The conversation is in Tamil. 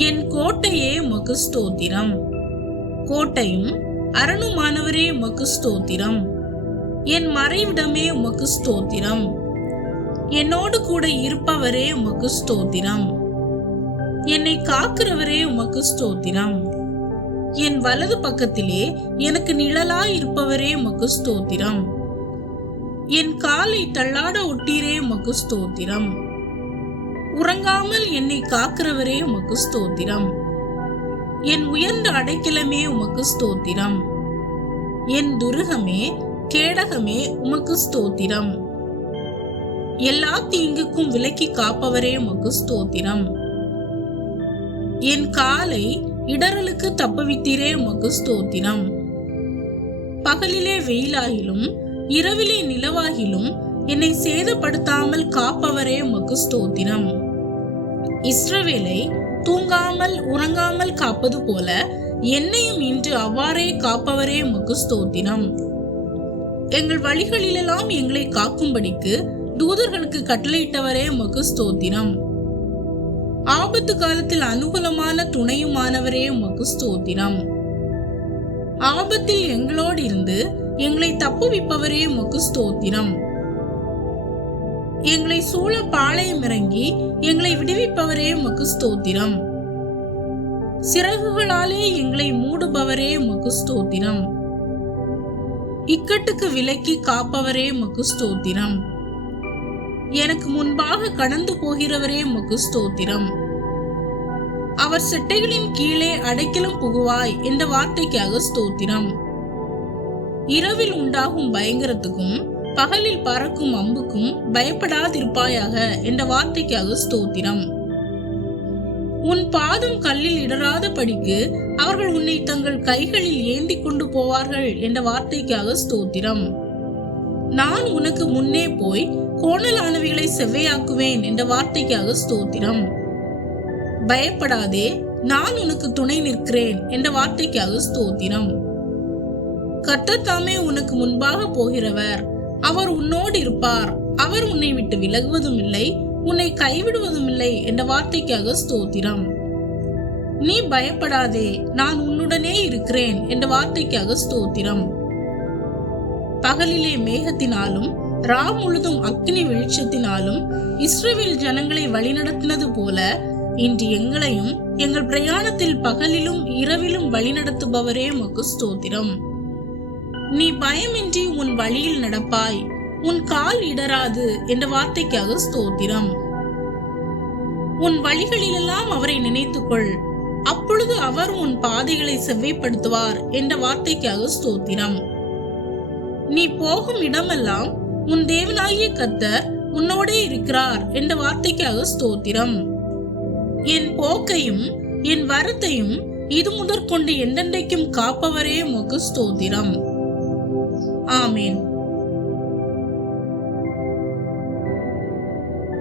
என் கோட்டையே உமக்கு ஸ்தோத்திரம். கோட்டையும் அரணுமானவரே உமக்கு ஸ்தோத்திரம். என் மறைவிடமே உமக்கு ஸ்தோத்திரம். என்னோடு கூட இருப்பவரே உமக்கு ஸ்தோத்திரம். என்னை காக்கிறவரே உமக்கு ஸ்தோத்திரம். என் வலது பக்கத்திலே எனக்கு நிழலாய் இருப்பவரே உமக்கு ஸ்தோத்திரம். என் காலை தள்ளாட ஒட்டீரே உமக்கு ஸ்தோத்திரம். உறங்காமல் என்னை காக்கிறவரே உமக்கு ஸ்தோத்திரம். என் உயர்ந்த அடைக்கலமே உமக்கு ஸ்தோத்திரம். என் துருகமே கேடகமே உமக்கு ஸ்தோத்திரம். எல்லா தீங்குக்கும் விலக்கி காப்பவரே உமக்கு ஸ்தோத்திரம். என் காலை இடறலுக்கு தப்புவித்தீரே உமக்கு ஸ்தோத்திரம். பகலிலே வெயிலாகிலும் இரவிலே நிலவாகிலும் என்னை சேதப்படுத்தாமல் காப்பவரே உமக்கு ஸ்தோத்திரம். இஸ்ரவேலை தூங்காமல் உறங்காமல் காப்பது போல என்னையும் இன்று அவ்வாறே காப்பவரே உமக்கு ஸ்தோத்திரம். எங்கள் வழிகளிலெல்லாம் எங்களை காக்கும்படிக்கு தூதர்களுக்கு கட்டளையிட்டவரே உமக்கு ஸ்தோத்திரம். ஆபத்து காலத்தில் அனுகூலமான துணையுமானவரே உமக்கு ஸ்தோத்திரம். ஆபத்தில் எங்களோடு இருந்து எங்களை தப்புவிப்பவரே உமக்கு ஸ்தோத்திரம். எங்களை சூழ பாளையம் இறங்கி எங்களை விடுவிப்பவரே உமக்கு ஸ்தோத்திரம். சிறகுகளாலே எங்களை மூடுபவரே உமக்கு ஸ்தோத்திரம். இக்கட்டுக்கு விலக்கி காப்பவரே உமக்கு ஸ்தோத்திரம். எனக்கு முன்பாக கடந்து போகிறவரே உமக்கு ஸ்தோத்திரம். அவர் செட்டைகளின் கீழே அடைக்கலம் புகுவாய் என்ற வார்த்தைக்காக ஸ்தோத்திரம். இரவில் உண்டாகும் பயங்கரத்துக்கும் பகலில் பறக்கும் அம்புக்கும் பயப்படாதிருப்பாயாக என்ற வார்த்தைக்காக ஸ்தோத்திரம். உன் பாதம் கல்லில் இடராத படிக்கு அவர்கள் உன்னை தங்கள் கைகளில் ஏந்தி கொண்டு போவார்கள் என்ற வார்த்தைக்காக ஸ்தோத்திரம். நான் உனக்கு முன்னே போய் கோணலானவைகளை செவ்வையாக்குவேன் என்ற வார்த்தைக்காக ஸ்தோத்திரம். பயப்படாதே, நான் உனக்கு துணை நிற்கிறேன் என்ற வார்த்தைக்காக ஸ்தோத்திரம். கர்த்தர் தாமே உனக்கு முன்பாக போகிறவர், அவர் உன்னோடு இருப்பார், அவர் உன்னை விட்டு விலகுவதும் இல்லை, உன்னை கைவிடுவதும் இல்லை என்ற வார்த்தைக்காக ஸ்தோத்திரம். நீ பயப்படாதே, நான் உன்னுடனே இருக்கிறேன் என்ற வார்த்தைக்காக ஸ்தோத்திரம். பகலிலே மேகத்தினாலும் ரா முழுதும் அக்னி வெளிச்சத்தினாலும் இஸ்ரவேல் ஜனங்களை வழிநடத்தினது போல இன்று எங்களையும் எங்கள் பிரயாணத்தில் பகலிலும் இரவிலும் வழிநடத்துபவரே உமக்கு ஸ்தோத்திரம். நீ பயமின்றி உன் வழியில் நடப்பாய், உன் கால் இடராது என்ற வார்த்தைக்காக ஸ்தோத்திரம். உன் வழிகளிலெல்லாம் அவரை நினைத்துக்கொள், அப்பொழுது அவர் உன் பாதைகளை செவ்வைப்படுத்துவார் என்ற வார்த்தைக்காக ஸ்தோத்திரம். நீ போகும் இடமெல்லாம் உன் தேவனாகிய கர்த்தர் உன்னோடே இருக்கிறார் என்ற வார்த்தைக்காக ஸ்தோத்திரம். என் போக்கையும் என் வரத்தையும் இது முதற்கொண்டு என்றென்றைக்கும் காப்பவரே உமக்கு ஸ்தோத்திரம். ஆமேன்.